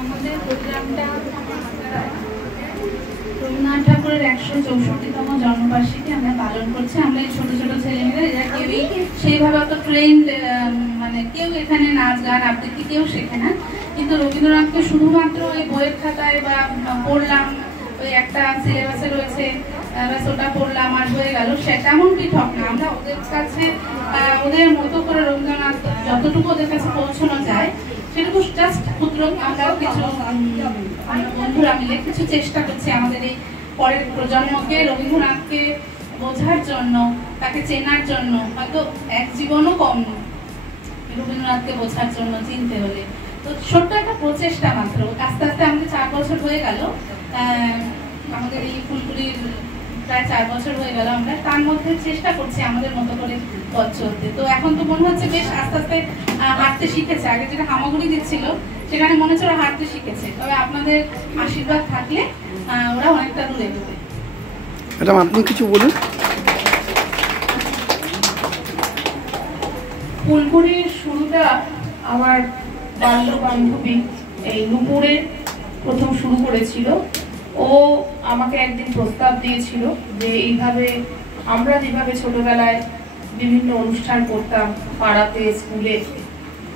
আমাদের প্রোগ্রামটা রবীন্দ্রনাথ ঠাকুরের 164তম জন্মবার্ষিকী আমরা পালন করছি। আমরা এই ছোট ছোট ছেলেমেয়েরা এরা কেউই সেইভাবে অত ট্রেন্ড কেউ এখানে নাচ গান আবৃত্তি কেউ শেখে না, কিন্তু রবীন্দ্রনাথকে শুধুমাত্র ওই বইয়ের খাতায় বা পড়লাম, ওই একটা সিলেবাসে রয়েছে ব্যাস ওটা পড়লাম আর হয়ে গেল, সেটা এমন কি ঠক না। আমরা ওদের কাছে ওদের মতো করে রবীন্দ্রনাথ যতটুকু ওদের কাছে পৌঁছানো যায় সেটুকু জাস্ট ক্ষুদ্র আমরাও কিছু বন্ধুরা মিলে কিছু চেষ্টা করছি আমাদের এই পরের প্রজন্মকে রবীন্দ্রনাথকে বোঝার জন্য, তাকে চেনার জন্য। হয়তো এক জীবনও কম রবীন্দ্রনাথকে বোঝার জন্য চিনতে হলে। তো ছোট্ট একটা প্রচেষ্টা মাত্র, আস্তে আস্তে আমাদের 4 বছর হয়ে গেল, আমাদের এই ফুলকুড়ির প্রায় 4 বছর হয়ে গেল। আমরা তার মধ্যে চেষ্টা করছি আমাদের মতো করে পথ চলতে। তো এখন তো মনে হচ্ছে বেশ আস্তে আস্তে হাঁটতে শিখেছে। আগে যেটা হামাগুড়ি দিচ্ছিল সেখানে মনে হচ্ছে ওরা হাঁটতে শিখেছে। তবে আপনাদের আশীর্বাদ থাকলে ওরা অনেকটা দূরে যাবে। ম্যাডাম আপনি কিছু বলুন। ফুলকুড়ির শুরুটা আমার বান্ধবী এই নুপুরে প্রথম শুরু করেছিল। ও আমাকে একদিন প্রস্তাব দিয়েছিল যে এইভাবে আমরা যেভাবে ছোটবেলায় বিভিন্ন অনুষ্ঠান করতাম পাড়াতে স্কুলে,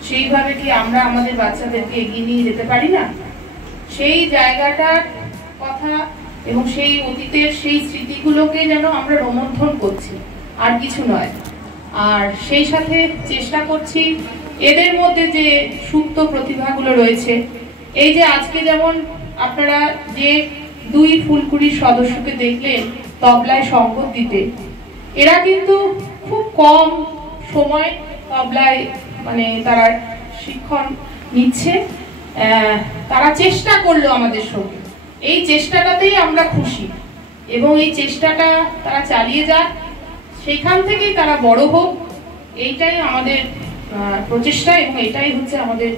সেইভাবে কি আমরা আমাদের বাচ্চাদেরকে এগিয়ে নিয়ে যেতে পারি না। সেই জায়গাটার কথা এবং সেই অতীতের সেই স্মৃতিগুলোকে যেন আমরা রোমন্থন করছি, আর কিছু নয়। আর সেই সাথে চেষ্টা করছি এদের মধ্যে যে সুপ্ত প্রতিভাগুলো রয়েছে, এই যে আজকে যেমন আপনারা যে 2 ফুলকুড়ির সদস্যকে দেখলেন তবলায় সঙ্গত দিতে, এরা কিন্তু খুব কম সময় তবলায় তারা শিক্ষণ নিচ্ছে। তারা চেষ্টা করলো আমাদের সঙ্গে, এই চেষ্টাটাতেই আমরা খুশি এবং এই চেষ্টাটা তারা চালিয়ে যাক, সেখান থেকেই তারা বড় হোক, এইটাই আমাদের প্রচেষ্টা এবং এটাই হচ্ছে আমাদের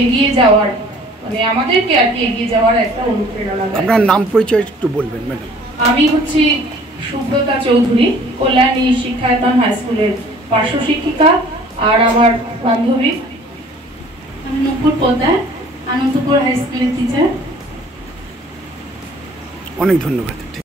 এগিয়ে যাওয়ার আমাদেরকে আর কি এগিয়ে যাওয়ার একটা অনুপ্রেরণা। আপনার নাম পরিচয় একটু বলবেন ম্যাডাম। আমি হচ্ছি সুব্রতা চৌধুরী, কল্যাণী শিক্ষায়তন হাই স্কুলের পার্শ্ব শিক্ষিকা। আর আমার বান্ধবী নুপুর পোদ্দার, আনন্দপুর হাই স্কুলের টিচার। অনেক ধন্যবাদ।